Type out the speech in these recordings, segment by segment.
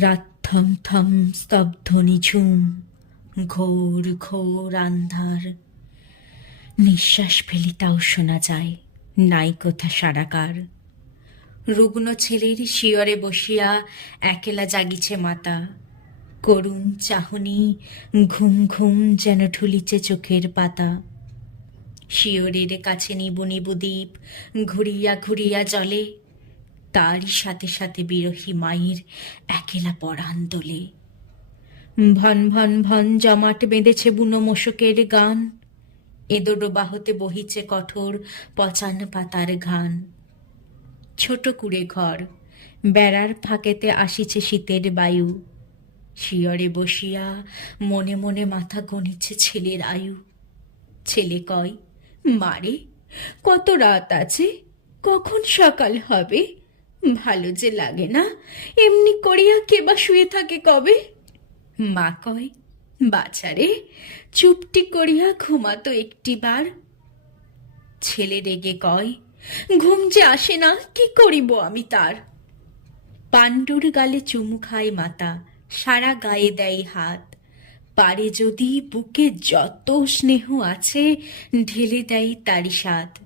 রাত থম থম স্তব্ধ নিঝুম, ঘোর ঘোর আন্ধার। নিঃশ্বাস ফেলি তাও শোনা যায়, নাই কোথা সারাকার। রুগ্ন ছেলের শিয়রে বসিয়া একেলা জাগিছে মাতা। করুণ চাহনি ঘুম ঘুম যেন ঢুলিছে চোখের পাতা। শিয়রের কাছে নিবু নিবু দ্বীপ, ঘুরিয়া ঘুরিয়া জলে তারই সাথে সাথে বিরহী মায়ের একেলা পরাণ দোলে ভন ভন ভন জমাট বেঁধেছে বুনো মশকের গান। এদোডো বাহতে বহিছে কঠোর পচান পাতার ঘান ছোট কুড়ে ঘর, বেড়ার ফাঁকেতে আসিছে শীতের বায়ু। শিয়রে বসিয়া মনে মনে মাথা গণিছে ছেলের আয়ু। ছেলে কয় মারে কত রাত আছে? কখন সকাল হবে? ভালো যে লাগে না? এমনি করিয়া কে বা শুয়ে থাকে কবে? মা কয় বাছারে চুপটি করিয়া ঘুমাতো একটিবার ছেলে রেগে কয়, ঘুম যে আসে না, কি করিব আমি তার? পাণ্ডুর গালে চুমু খায় মাতা, সারা গায়ে দেয় হাত। পারে যদি বুকে যত স্নেহ আছে, ঢেলে দেয় তারই স্বাদ।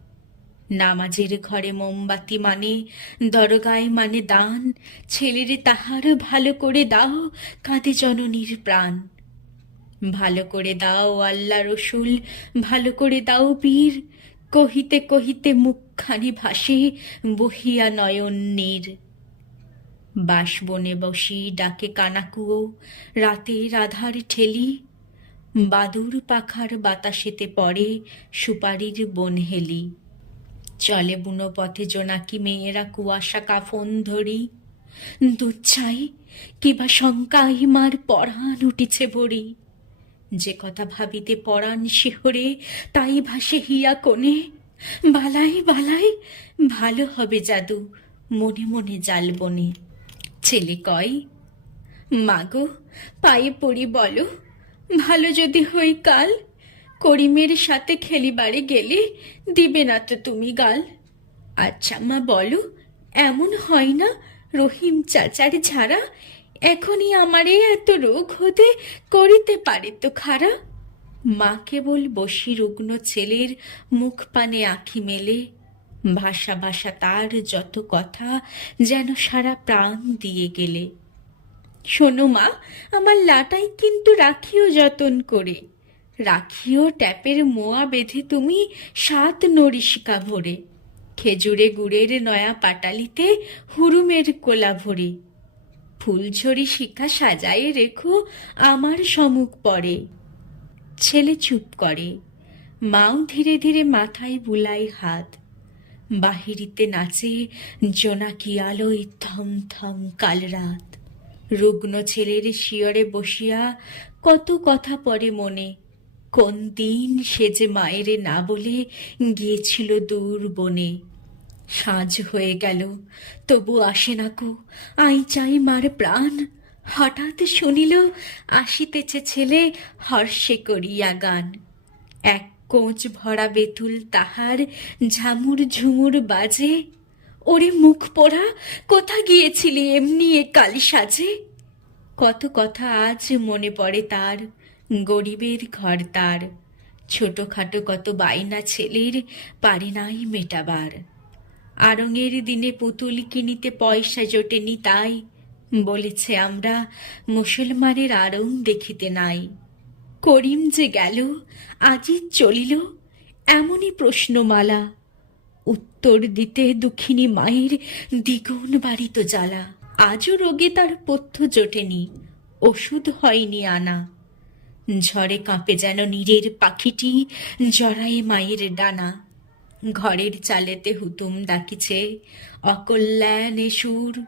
নামাজের ঘরে মোমবাতি মানে দরগায় মানে দান। ছেলেরে তাহার ভালো করে দাও, কাঁদে জননীর প্রাণ। ভালো করে দাও আল্লাহ রসুল, ভালো করে দাও বীর কহিতে কহিতে মুখখানি ভাসে বহিয়া নয়ন নীর বাসবনে বসি ডাকে কানাকুয়ো, রাতে রাধার ঠেলি। বাদুর পাখার বাতাসেতে পড়ে সুপারির বন হেলি চলে বুনো পথে জোনাকি মেয়েরা কুয়াশা কাফন ধরি। দুচ্ছাই কিবা শঙ্কা হিমার পরাণ উঠিছে ভরি। যে কথা ভাবিতে পরাণ শিহরে, তাই ভাসে হিয়া কোণে। বালাই বালাই, ভালো হবে জাদু, মনে মনে জাল বনে। ছেলে কয়, মাগো, পায়ে পড়ি বলো, ভালো যদি হই কাল করিমের সাথে খেলিবারে গেলে দিবে না তো তুমি গাল। আচ্ছা মা, বলো, এমন হয় না রহিম চাচার ঝাড়া? এখনই আমারে এত রোগ হতে করিতে পারে তো খারা মা কেবল বসি রুগ্ন ছেলের মুখ পানে আঁখি মেলে। ভাষা ভাষা তার যত কথা যেন সারা প্রাণ দিয়ে গেলে। শোনো মা, আমার লাটাই কিন্তু রাখিও যতন করে। রাখিও ট্যাপের মোয়া বেঁধে তুমি সাত নরিশিকা ভরে। খেজুরে গুড়ের নয়া পাটালিতে হুরুমের কোলা ভরে। ফুলঝড়ি শিখা সাজায়ে রেখো আমার সমুখ পড়ে ছেলে চুপ করে। মাও ধীরে ধীরে মাথায় বুলাই হাত। বাহিরিতে নাচে জোনাকি আলোয় থম থম কাল রাত। রুগ্ন ছেলের শিয়রে বসিয়া কত কথা পড়ে মনে। কোন দিন সে যে মায়েরে না বলে গিয়েছিল দূর বনে। সাঁঝ হয়ে গেল, তবু আসে না কো, আই চাই মার প্রাণ। হঠাৎ শুনিল, আসিতেছে ছেলে হর্ষে করিয়া গান। এক কোঁচ ভরা বেতুল তাহার ঝামুর ঝুমুর বাজে। ওরে মুখ পোড়া, কোথা গিয়েছিলি এমনি এ কালি সাজে? কত কথা আজ মনে পড়ে তার। গরিবের ঘর তার। ছোটখাটো কত বাইনা ছেলের পারে নাই মেটাবার। আরঙের দিনে পুতুল কিনিতে পয়সা জোটেনি তাই, বলেছে আমরা মুসলমানের আড়ং দেখিতে নাই। করিম যে গেল, আজি চলিল এমনই প্রশ্নমালা। উত্তর দিতে দুঃখিনী মায়ের দ্বিগুণ বাড়িত জ্বালা। আজও রোগে তার পথ্য জোটেনি, ওষুধ হয়নি আনা। ঝড়ে কাঁপে যেন নীরের পাখিটি, জড়ায়ে মায়ের ডানা। ঘরের চালেতে হুতুম ডাকিছে, অকল্যাণে সুর,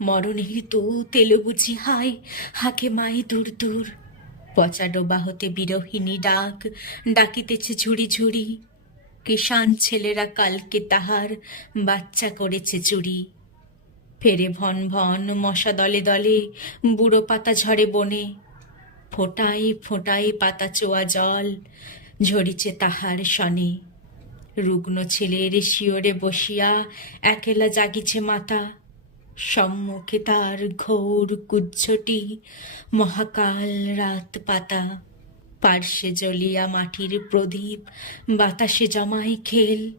মরণের তু তেলো বুঝি হায় হাকে মায়ে দূর দূর। পচা ডোবা হতে বিরহিনী ডাক, ডাকিতেছে ঝুড়ি ঝুড়ি। কিষান ছেলেরা কালকে তাহার বাচ্চা করেছে চুরি। ফেরে ভন ভন মশা দলে দলে, বুড়ো পাতা ঝরে বনে। ফোটাই ফোটাই পাতা চোয়া জল, ঝরিছে তাহার সনে রুগ্ন ছেলের শিওরে বসিয়া একেলা জাগিছে মাতা। সম্মুখে তার ঘোর কুজ্জটি, মহাকাল রাত পাতা। পার্শ্বে জ্বলিয়া মাটির প্রদীপ, বাতাসে জমায় খেল।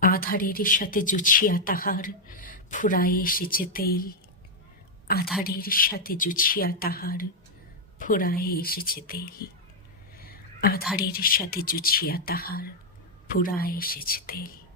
আধারের সাথে জুছিয়া তাহার, ফুরায় এসেছে তেল। আধারের সাথে জুছিয়া তাহার ফুরায় এসেছে তেল। আধারের সাথে জুছিয়া তাহার ফুরায় এসেছে তেল।